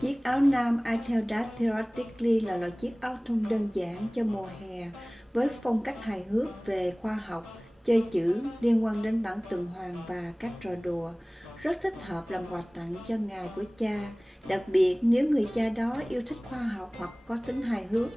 Chiếc áo nam Italdat Theoretically là loại chiếc áo thun đơn giản cho mùa hè với phong cách hài hước về khoa học, chơi chữ liên quan đến bảng tuần hoàn và các trò đùa. Rất thích hợp làm quà tặng cho ngày của cha, đặc biệt nếu người cha đó yêu thích khoa học hoặc có tính hài hước.